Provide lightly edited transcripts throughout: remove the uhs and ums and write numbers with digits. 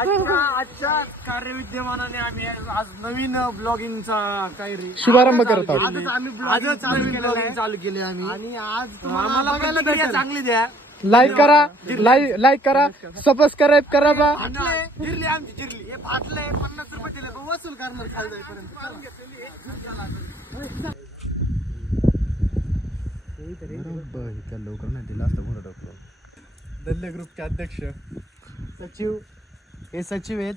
आजच्या कार्यविद्यमानाने आम्ही आज नवीन ब्लॉगिंगचा काही शुभारंभ करत आहोत. आजच नवीन ब्लॉगिंग चालू केली आम्ही आणि आज आम्हाला प्रतिक्रिया चांगली द्या. लाईक करा, लाईक करा, सबस्क्राईब करा. जिरली आमची जिरली हे फाटलंय 50 रुपये दिले पण वसूल करणार खाली जाईपर्यंत. लवकर नाही दिला असतं मोठं डॉक्टर. दल्ले ग्रुपचे अध्यक्ष सचिव हे सचिव आहेत.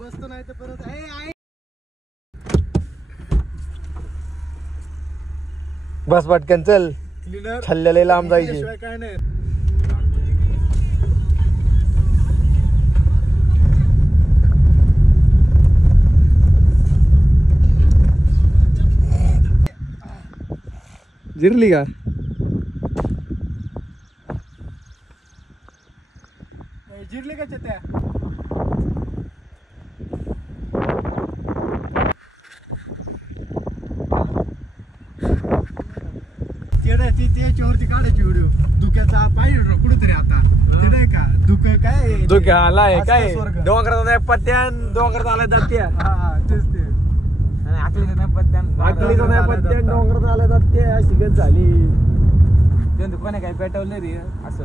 बसतो नाही तर परत बस पटकन चल. छल्लेले लांब जायचे. काय नाही. जिरली का? जिरली का त्या त्याच्यावरती काढायची व्हिडिओ. धुक्याचा पाहिजे कुठेतरी आता ते नाही का धुक काय धुक्या आलाय काय डोंगराचा पत्त्यान डोंगरात आलाय जात्या. हा तेच ते आणि आकलीचं नाही पत्त्यान डोंगरात आलाय जात्या. अशी गत झाली. त्यांचं कोणी काही पेटवलं रे असं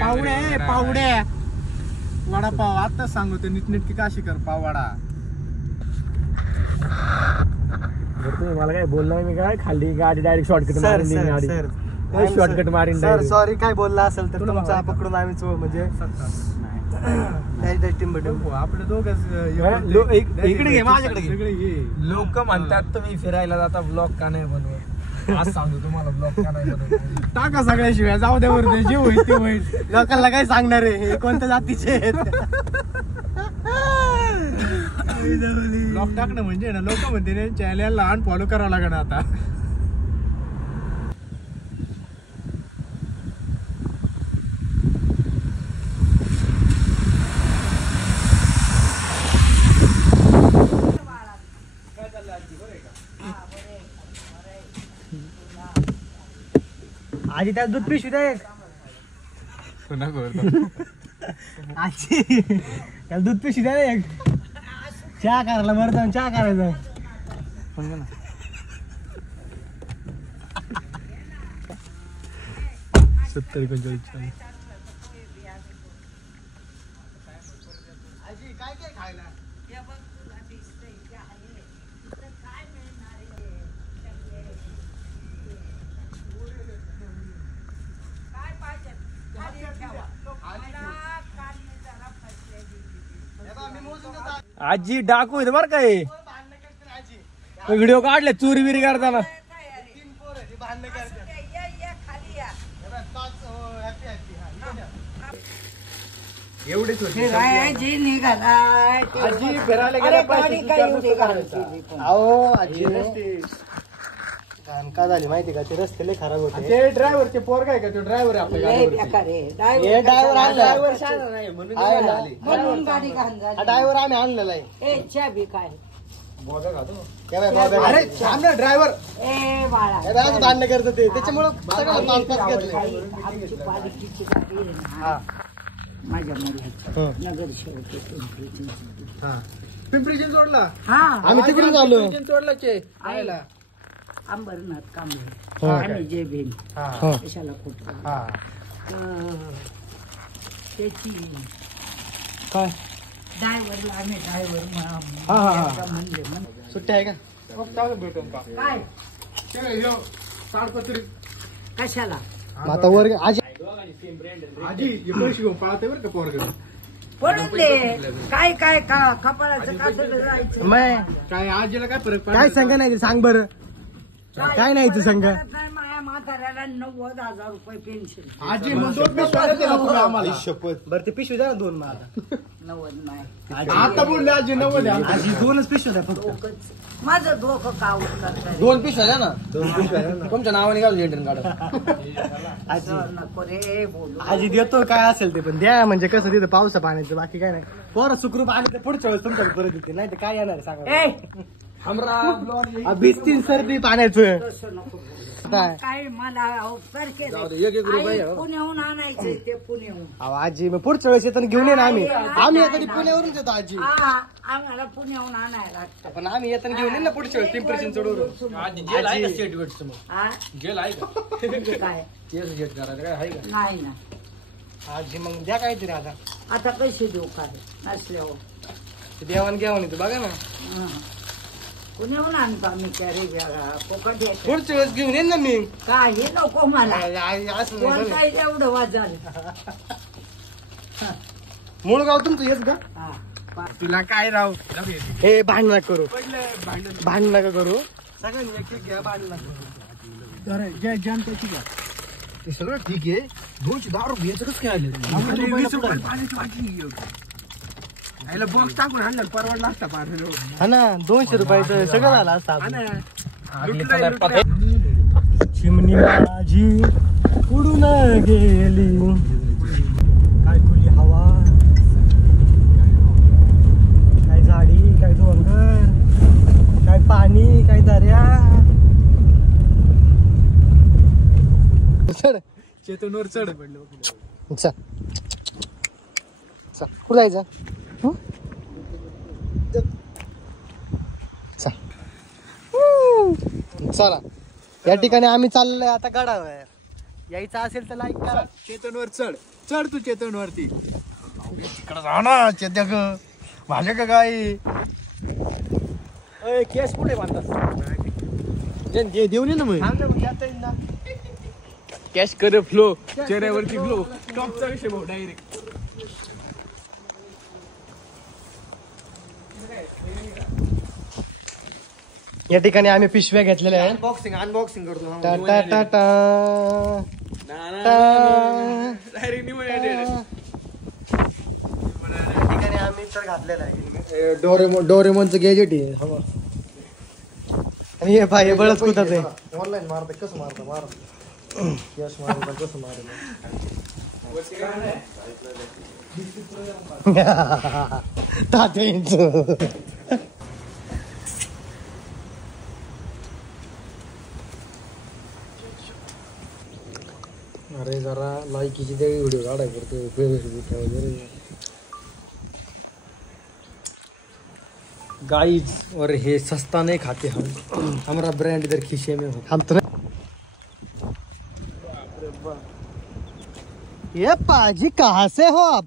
पावड्या पावड्या वडापाव आता सांगतो नीटनेटकी काशी कर पावडा. तुम्ही मला काय बोलला मी काय खाली गाडी डायरेक्ट शॉर्टकट मारून शॉर्टकट मारीन. सर सॉरी काय बोलला असेल तर तुमचा पकडून आम्ही म्हणजे आपले दोघं इकडे घे माझ्याकडे घे. लोक म्हणतात तुम्ही फिरायला जाता ब्लॉग का नाही बनवत. आज सांगतो तुम्हाला ब्लॉग का नाही बनवत. टाका सगळ्याशिवाय जाऊ द्या वरती जे होईल ते होईल. लोकांना काय सांगणार आहे हे कोणत्या जातीचे आहेत. ब्लॉग टाकणं म्हणजे ना लोक म्हणते चॅनल लहान फॉलो करावं लागणार आता. आजी त्यात दूध पिशवी द्या एक. आजी त्याला दूध पिशवी द्या एक. चहा करायला बरं जाऊन चहा करायचा. 70 45 आजी काय काय खायला आजी डाकू आहे बर काय. व्हिडिओ काढले चोरी बिरी करताना. एवढेच आजी फिरायला गेला. अहो आजी का झाली माहिती का ते रस्ते लय खराब होते. ते ड्रायव्हर ते पोरग आहे का तो ड्रायव्हर आपल्या ड्रायव्हर आम्ही आणलेला आहे. अरे थांब ना ड्रायव्हर भांडण करत ते त्याच्यामुळे सगळं पिंपरी चिंचवडला आम्ही तिकडून आलो. चिंचवडला अंबरनाथ कांबळे आणि जय भीम कशाला खोट त्याची काय ड्रायव्हरला आम्ही ड्रायव्हर म्हणले सुट्टी आहे का काय ताडपत्री कशाला आता वर आजी आजी पैसे घेऊन पळते बरं का पोरग. पडून दे काय काय कपाळाचं कासड जायचं काय आजीला काय फरक काय सांग नाही सांग बरं काय नाही तू सांग. करायला 90,000 रुपये पेन्शन. आजी मग 2 पिशव्या द्या ना तुम्ही आम्हाला. शपथ. बरं ते पिशवी द्या ना 2 मला. 90 नाही. आता बोलले आजी 90 द्या. आजी 2च पिशव्या द्या फक्त. डोकंच माझं डोकं कावत करताय. 2 पिशव्या द्या ना. 2 पिशव्या द्या ना. तुमच्या नावाने घालून इंडियन कार्ड. नको रे बोलू. आजी देतो काय असेल ते पण द्या म्हणजे कसं तिथं पावसा पाण्याचं बाकी काय नाही. पोरं सुखरूप आले तर पुढच्या वेळेस तुमच्याकडे परत येते नाही तर काय येणार आहे सांगा. ए हमरा भिजतील सर्दी पाण्याचं. तसं नको बोलू. काय काय मला सारखे एक रुपये पुण्याहून आणायचं ते पुण्याहून. अहो आजी मग पुढच्या वेळेस येताना घेऊन येईन आम्ही कधी पुण्यावरून येतो आजी. हा आम्हाला पुण्याहून आणायला लागतं. पण आम्ही येताना घेऊन येईन ना पुढच्या वेळेस पिंपरी चिंचवडवरून. आजी जेल आहे का स्टेटमेंटचं मग? हा? जेल आहे का? म्हणजे काय केस जेट करायचं काय आहे का? नाही ना. आजी मग द्या काहीतरी आता आता पैसे देऊ काय नसल्यावर. देवाण घेवाण येतो बघा ना. हा. पुण्याहून आणतो आम्ही त्या रे पोकट द्यायचं. पुढच्या वेळेस घेऊन येईन ना मी. काही नको मला. असं नाही कोणताही एवढं वाजल. मूळ गाव तुमचं येस का. हा. तुला काय राव हे भांडण नका करू. भांडण नका करू सगळ्यांनी एक एक घ्या भांडण नका करू. जय जनतेची घ्या. ते सगळं ठीक आहे. 210 रुपये कसं काय आले. 20 रुपये पाण्याची बाटली याला बॉक्स टाकून आणलं परवडला असता पार. हा ना 200 रुपयाचं सगळं झालं असतं. चिमणी माझी उडून गेली काय खुली हवा काय झाडी काय डोंगर काय पाणी काय दर्या. चढ चेतनवर चढ. चल चल कुठं जायचं. चला या ठिकाणी आम्ही चाललोय आता गडावर. यायचं असेल तर लाईक करा. चेतनवर चढ. चढ तू चेतनवरती. तिकडे जा ना चेत्या ग माझ्या का काय. केस कुठे बांधतात देऊन ये ना मग. कॅश कर फ्लो चेहऱ्यावरती फ्लो. टॉपचा विषय भाऊ डायरेक्ट. या ठिकाणी आम्ही पिशव्या घेतलेल्या आहेत. अनबॉक्सिंग करतो. टाटा टाटा ठिकाणी आम्ही तर घातलेलं आहे. डोरेमोनचं गॅजेट आहे. आणि हे पाय बळच कुठं आहे. ऑनलाईन मारत कसं मारत मार कॅश मारत कसं मारत. तात्यांचं अरे जरा लायकीची त्या व्हिडिओ काढाय करतो फेसबुक वगैरे. गाइस और हे सस्ता नहीं खाते हम. हमारा ब्रांड इधर खीसे में हो. हम तो ये पाजी कहाँ से हो आप.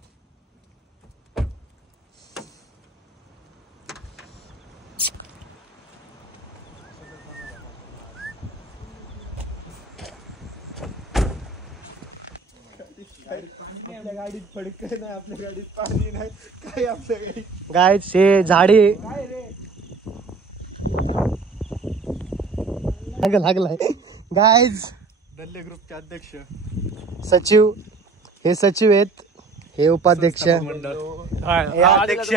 आपल्या गाडीत फडकं नाही. आपल्या गाडीत पाणी नाही काय. आपल्या गाडीत गाइस हे झाडी काय रे. लागलाय. गाइस दल्ले ग्रुपचे अध्यक्ष सचिव हे सचिव आहेत. हे उपाध्यक्ष हे अध्यक्ष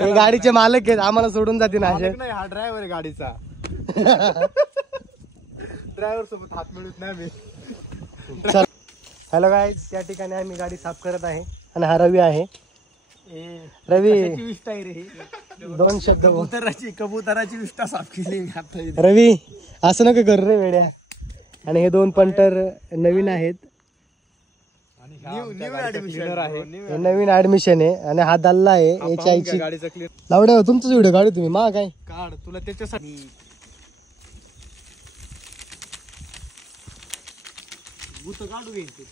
हे गाडीचे मालक आहेत. आम्हाला सोडून जाते ना असे. नाही. हा ड्रायव्हर आहे गाडीचा. ड्रायव्हर सोबत हात मिळत नाही मी. हॅलो गाइस या ठिकाणी आम्ही गाडी साफ करत आहे आणि हा रवी आहे. रवी विष्ठा आहे रे. 2 शब्द बोल. कबुतराची विष्ठा साफ केली मी आता. रवी असं नका कर रे वेड्या. आणि हे 2 पंटर नवीन आहेत. हे नवीन ऍडमिशन आहे आणि हा दल्ला आहे. याची आईची गाडीचा क्लिअर लावड्या तुमचंच व्हिडिओ काढू तुम्ही मा काय. काढ तुला त्याच्यासाठी. काढू घेईन तू.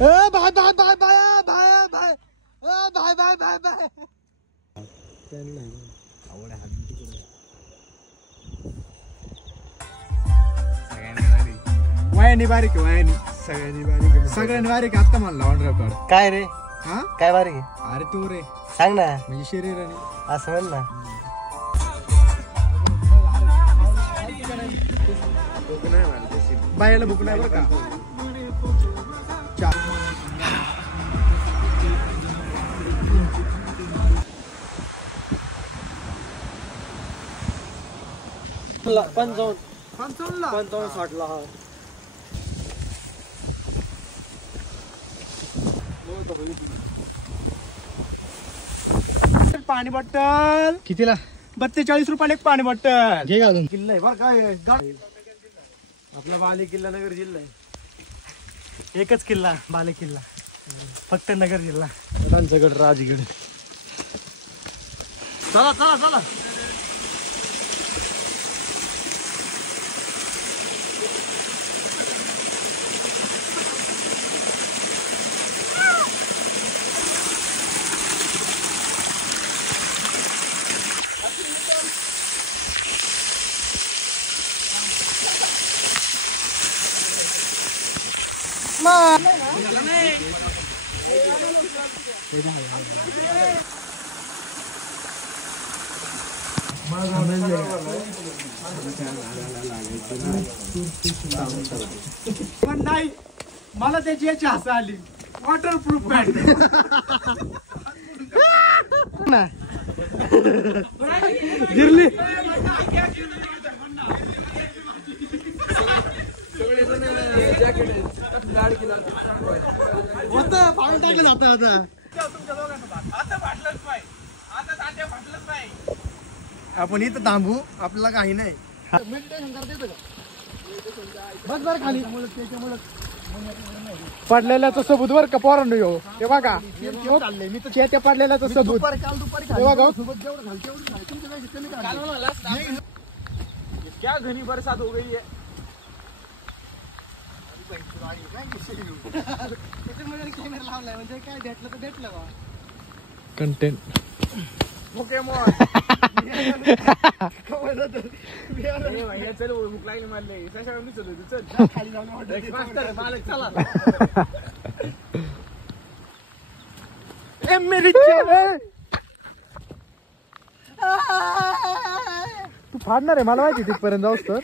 Bye bye bye bye bye bye bye bye bye bye. वयानी बारीक आहे वयानी. सगळ्यांनी बारीक आता म्हणला ऑन रेकॉर्ड. काय रे हा काय बारीक आहे? अरे तू रे सांग ना म्हणजे शरीराने असं म्हण ना. बायाला भूक नाही बरं का. पाणी बॉटल कितीला 42 रुपयाला एक पाणी बॉटल. घे घालून. किल्ला आहे बरं काय आपला बाली किल्ला नगर जिल्हा आहे. एकच किल्ला बाले किल्ला फक्त नगर जिल्हा रांजगड राजगड. चला चला चला. पण नाही मला त्याची याची हसा आली. वॉटरप्रूफ पॅन्ट ना गिरली. होतं पाऊल टाकलं जातं आता. आपण इथं थांबू आपल्याला काही नाही. बस बर खाली पडलेल्याचं सबूत बर का पोरांनो. ह्यो ते बघा ते पडलेल्याचं सबूत ते बघा. क्या घनी बरसात हो गई है. म्हणजे काय भेटलं तर भेटलं बा. Content Pokemon. चल भूक लागली मारले चल खाली जाऊन मालक चला. तू फाडणार आहे मला माहिती तिथपर्यंत जाऊस तर.